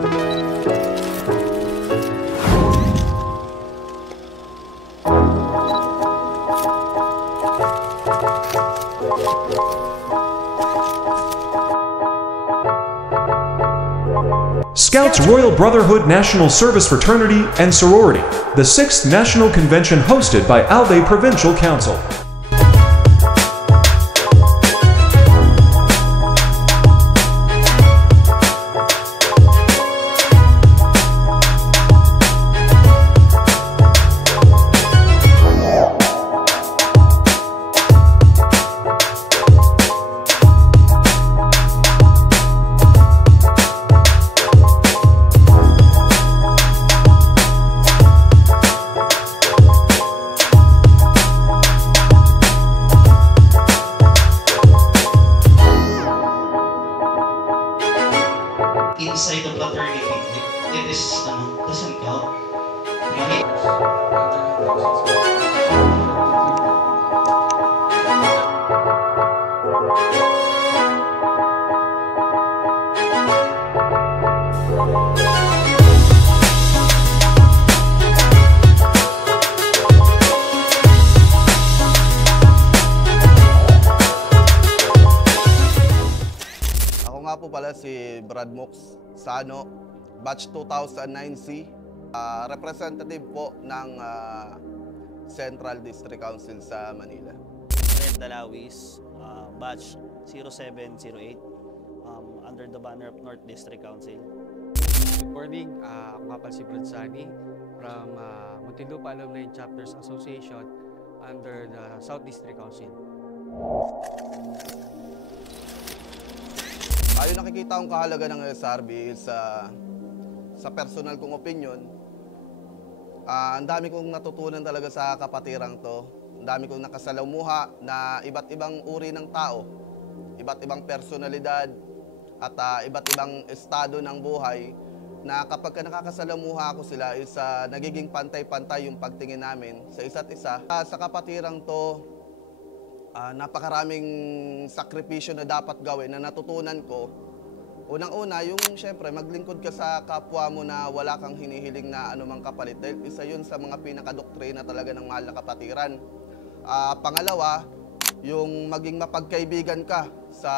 Scouts Royal Brotherhood National Service Fraternity and Sorority, the 6th National Convention hosted by Albay Provincial Council. Inside the fraternity, it is doesn't count. Ako nga po pala si Brad Mox Sano, batch 2009C, representative po ng Central District Council sa Manila. Red Dalawis, batch 0708, under the banner of North District Council. Good morning, ako nga pala si Brad Sani from Muntinlupa Alumni Chapters Association under the South District Council. Ayun, nakikita kong kahalaga ng SRB sa personal kong opinion. Ang dami kong natutunan talaga sa kapatirang to. Ang dami kong nakasalamuha na iba't ibang uri ng tao, iba't ibang personalidad at iba't ibang estado ng buhay na kapag nakakasalamuha ako sila is nagiging pantay-pantay yung pagtingin namin sa isa't isa. Sa kapatirang to, napakaraming sakripisyo na dapat gawin na natutunan ko. Unang-una, yung syempre maglingkod ka sa kapwa mo na wala kang hinihiling na anumang kapalit. Dahil isa yun sa mga pinakadoktrina talaga ng mahal na kapatiran. Pangalawa, yung maging mapagkaibigan ka sa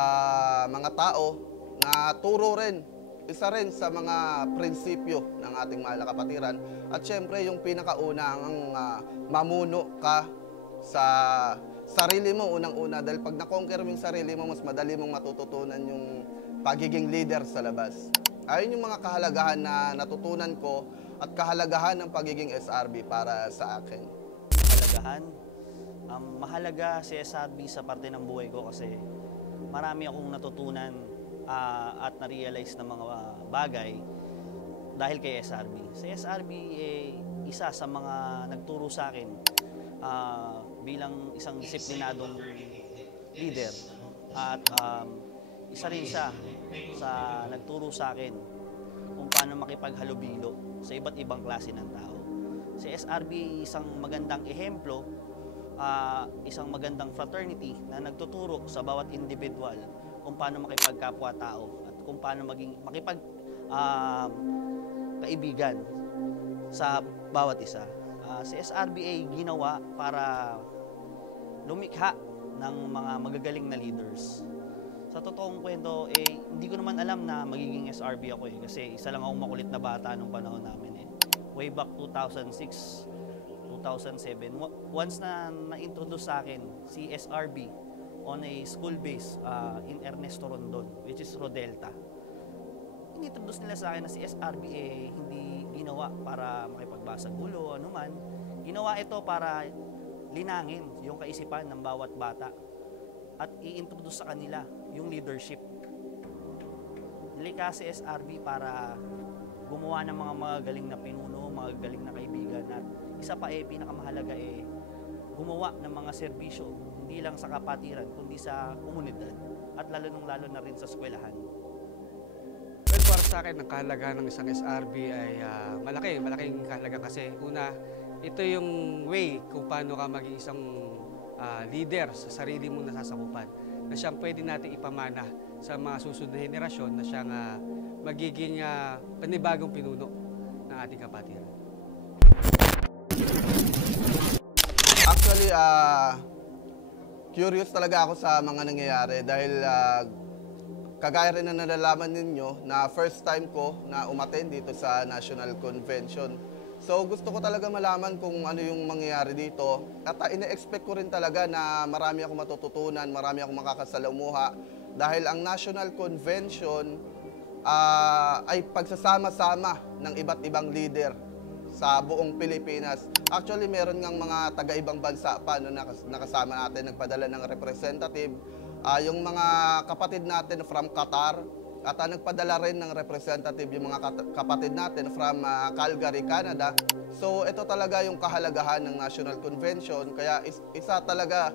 mga tao na turo rin. Isa rin sa mga prinsipyo ng ating mahal na kapatiran. At syempre, yung pinakauna ang mamuno ka sa sarili mo unang-una. Dahil pag na-conquer mo yung sarili mo, mas madali mong matututunan yung pagiging leader sa labas. Ayun yung mga kahalagahan na natutunan ko at kahalagahan ng pagiging SRB para sa akin. Kahalagahan? Mahalaga si SRB sa parte ng buhay ko kasi marami akong natutunan at na-realize na mga bagay dahil kay SRB. Si SRB isa sa mga nagturo sa akin bilang isang disiplinadong leader at isa rin siya sa nagturo sa akin kung paano makipaghalubilo sa iba't ibang klase ng tao. Si SRB isang magandang ehemplo, isang magandang fraternity na nagtuturo sa bawat individual kung paano makipagkapwa-tao at kung paano kaibigan sa bawat isa. Si SRB ay ginawa para lumikha ng mga magagaling na leaders. Sa totoong kwento, hindi ko naman alam na magiging SRB ako kasi isa lang akong makulit na bata nung panahon namin Way back 2006, 2007, once na na-introduce sa akin si SRB on a school base in Ernesto Rondon, which is Rodelta. In-introduce nila sa akin na si SRB hindi ginawa para makipagbasag ulo, anuman. Ginawa ito para linangin yung kaisipan ng bawat bata at i-introduce sa kanila yung leadership. Nilikha si SRB para gumawa ng mga magagaling na pinuno, magagaling na kaibigan at isa pa pinakamahalaga gumawa ng mga serbisyo hindi lang sa kapatiran kundi sa komunidad at lalo na rin sa eskwelahan. Well, para sa akin, ang kahalagahan ng isang SRB ay malaking kahalaga kasi una, ito yung way kung paano ka maging isang leader sa sarili mong nasasakupan na siyang pwede natin ipamana sa mga susunod na henerasyon na siyang magiging panibagong pinuno ng ating kapatiran. Actually, curious talaga ako sa mga nangyayari dahil kagaya rin na nalalaman ninyo na first time ko na umattend dito sa National Convention. So gusto ko talaga malaman kung ano yung mangyayari dito at ina-expect ko rin talaga na marami akong matututunan, marami akong makakasalamuha dahil ang National Convention ay pagsasama-sama ng iba't ibang leader sa buong Pilipinas. Actually, meron ngang mga taga-ibang bansa pa no, nakasama natin, nagpadala ng representative. Yung mga kapatid natin from Qatar, at nagpadala rin ng representative yung mga kapatid natin from Calgary, Canada. So ito talaga yung kahalagahan ng National Convention. Kaya isa talaga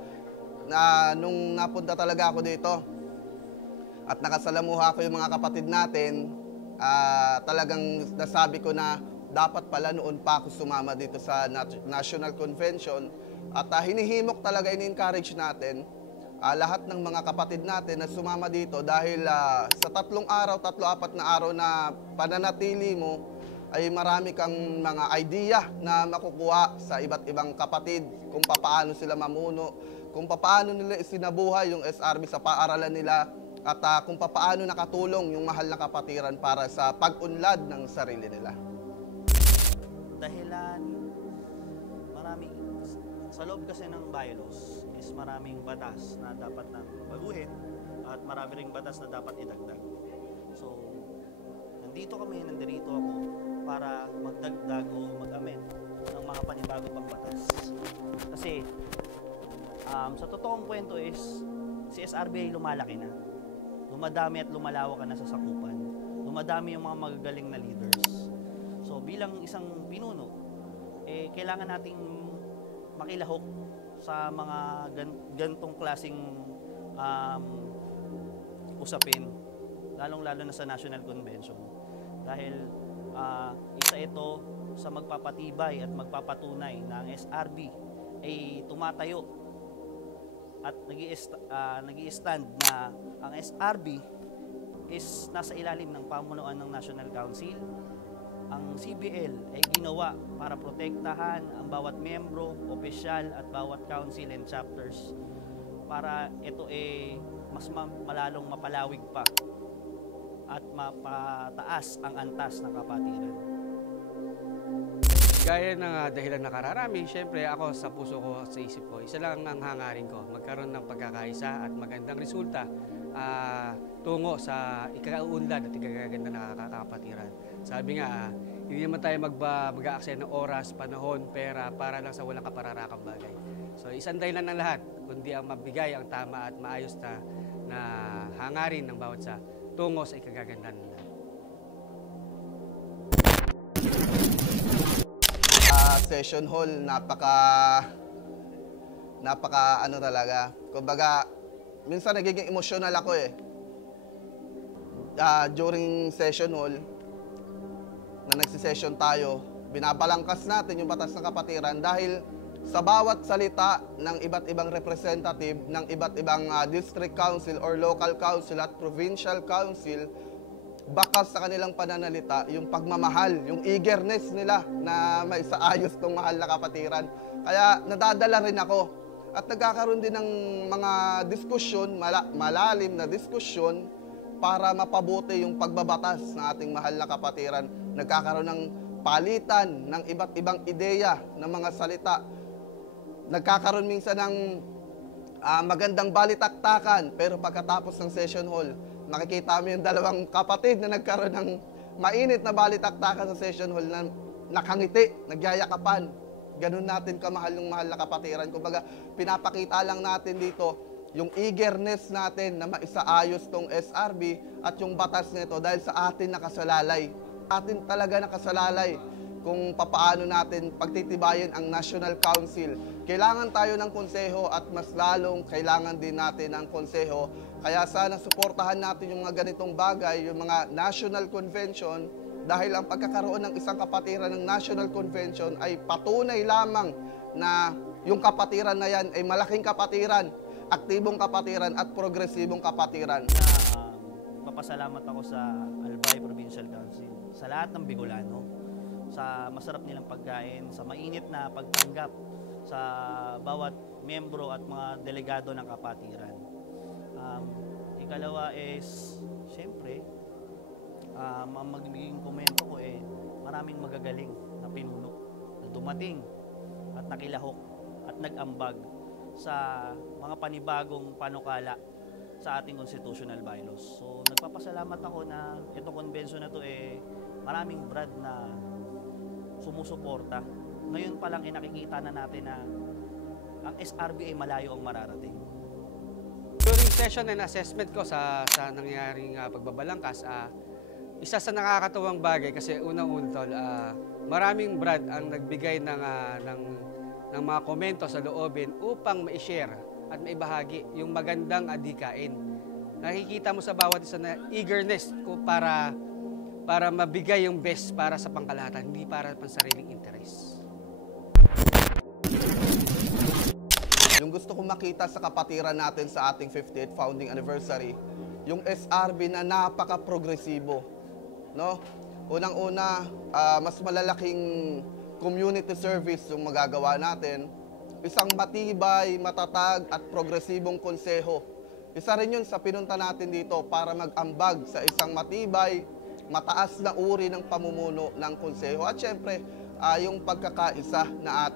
na nung napunta talaga ako dito at nakasalamuha ko yung mga kapatid natin, talagang nasabi ko na dapat pala noon pa ako sumama dito sa National Convention. At hinihimok talaga, in-encourage natin lahat ng mga kapatid natin na sumama dito dahil sa 3 araw, 3-4 na araw na pananatili mo ay marami kang mga idea na makukuha sa iba't ibang kapatid kung paano sila mamuno, kung paano nila isinabuhay yung SRB sa paaralan nila at kung paano nakatulong yung mahal na kapatiran para sa pag-unlad ng sarili nila. Dahilan, marami sa loob kasi ng bylaws is maraming batas na dapat na baguhin at marami ring batas na dapat idagdag. So, nandito ako para magdagdag o mag-amend ng mga panibago pang batas. Kasi, sa totoong kwento is, si SRB ay lumalaki na. Lumadami at lumalawak na sa sakupan. Lumadami yung mga magagaling na leaders. So, bilang isang pinuno, kailangan nating makilahok sa mga gantong klaseng usapin, lalong-lalo na sa National Convention. Dahil isa ito sa magpapatibay at magpapatunay na ang SRB ay tumatayo at nag-i-stand na ang SRB is nasa ilalim ng pamunuan ng National Council. Ang CBL ay ginawa para protektahan ang bawat miyembro, opisyal at bawat council and chapters para ito mas malalong mapalawig pa at mapataas ang antas ng kapatiran. Gaya ng dahilan na kararami, syempre ako sa puso ko, sa isip ko, isa lang ang hangarin ko, magkaroon ng pagkakaisa at magandang resulta tungo sa ikakaunlad at ikakaganda ng kapatiran. Sabi nga, hindi naman tayo mag-aaksaya ng oras, panahon, pera para lang sa walang kapararakang bagay. So isang dahilan ng lahat, kundi ang mabigay ang tama at maayos na hangarin ng bawat isa tungo sa ikagaganda ng lahat. Session hall, napaka ano talaga. Kumbaga, minsan nagiging emotional ako during session hall, na nagsisession tayo, binabalangkas natin yung batas ng kapatiran dahil sa bawat salita ng iba't ibang representative ng iba't ibang district council or local council at provincial council, bakas sa kanilang pananalita yung pagmamahal, yung eagerness nila na maisaayos tong mahal na kapatiran. Kaya nadadala rin ako at nagkakaroon din ng mga diskusyon, malalim na diskusyon para mapabuti yung pagbabatas ng ating mahal na kapatiran. Nagkakaroon ng palitan ng iba't ibang ideya ng mga salita. Nagkakaroon minsan ng magandang balitaktakan, pero pagkatapos ng session hall, nakikita mo yung dalawang kapatid na nagkaroon ng mainit na balitaktakan sa session hall na nakangiti, nagyayakapan. Ganun natin kamahal yung mahal na kapatiran. Kumbaga, pinapakita lang natin dito yung eagerness natin na maisaayos tong SRB at yung batas nito dahil sa atin nakasalalay. Atin talaga nakasalalay kung papaano natin pagtitibayin ang National Council. Kailangan tayo ng konseho at mas lalong kailangan din natin ng konseho. Kaya sana suportahan natin yung mga ganitong bagay, yung mga National Convention, dahil ang pagkakaroon ng isang kapatiran ng National Convention ay patunay lamang na yung kapatiran na yan ay malaking kapatiran, aktibong kapatiran at progresibong kapatiran. nagpapasalamat ako sa Albay Provincial Council, sa lahat ng Bicolano, sa masarap nilang pagkain, sa mainit na pagtanggap sa bawat miyembro at mga delegado ng kapatiran. Ikalawa is, siyempre, ang magiging komento ko maraming magagaling na pinuno na dumating at nakilahok at nag-ambag sa mga panibagong panukala sa ating constitutional bylaws. So nagpapasalamat ako na itong convention na to maraming brad na sumusuporta. Ngayon pa lang nakikita na natin na ang SRB ay malayo ang mararating. During session and assessment ko sa nangyaring pagbabalangkas, isa sa nakakatuwang bagay kasi unang-una tol, maraming brad ang nagbigay ng mga komento sa loobin upang ma-share at maibahagi yung magandang adhikain. Nakikita mo sa bawat isa na eagerness ko para mabigay yung best para sa pangkalahatan, hindi para pansariling interes. Yung gusto kong makita sa kapatiran natin sa ating 58th founding anniversary, yung SRB na napaka-progresibo. No? Unang-una, mas malalaking community service yung magagawa natin. Isang matibay, matatag at progresibong konseho. Isa rin yun sa pinunta natin dito para mag-ambag sa isang matibay, mataas na uri ng pamumuno ng konseho. At syempre, yung pagkakaisa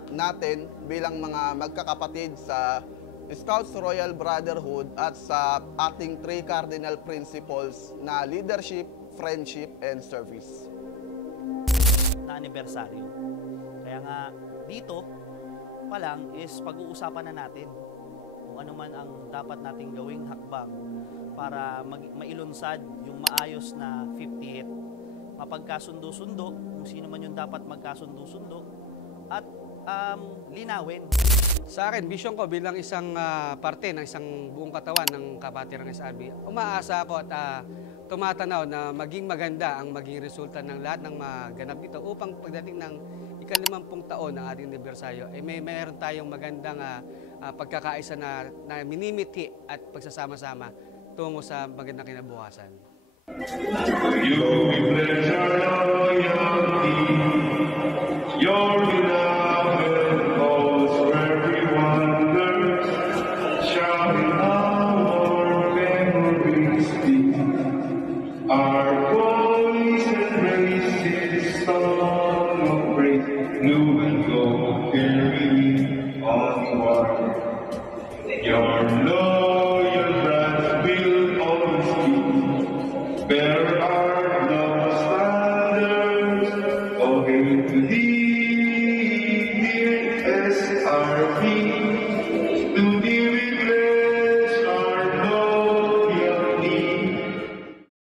natin bilang mga magkakapatid sa Scouts Royal Brotherhood at sa ating 3 cardinal principles na leadership, friendship, and service. Na anibersaryo. Kaya nga dito pa lang is pag-uusapan na natin kung ano man ang dapat nating gawing hakbang para mailunsad yung maayos na 58th. Mapagkasundo-sundo kung sino man yung dapat magkasundo-sundo at linawin. Sa akin, vision ko bilang isang parte ng isang buong katawan ng kapatiran ng SRB, umaasa ako at tumatanaw na maging maganda ang maging resulta ng lahat ng maganap dito upang pagdating ng ika-50 taon ng ating anibersaryo, mayroon tayong magandang pagkakaisa na minimithi at pagsasama-sama tungo sa magandang kinabukasan.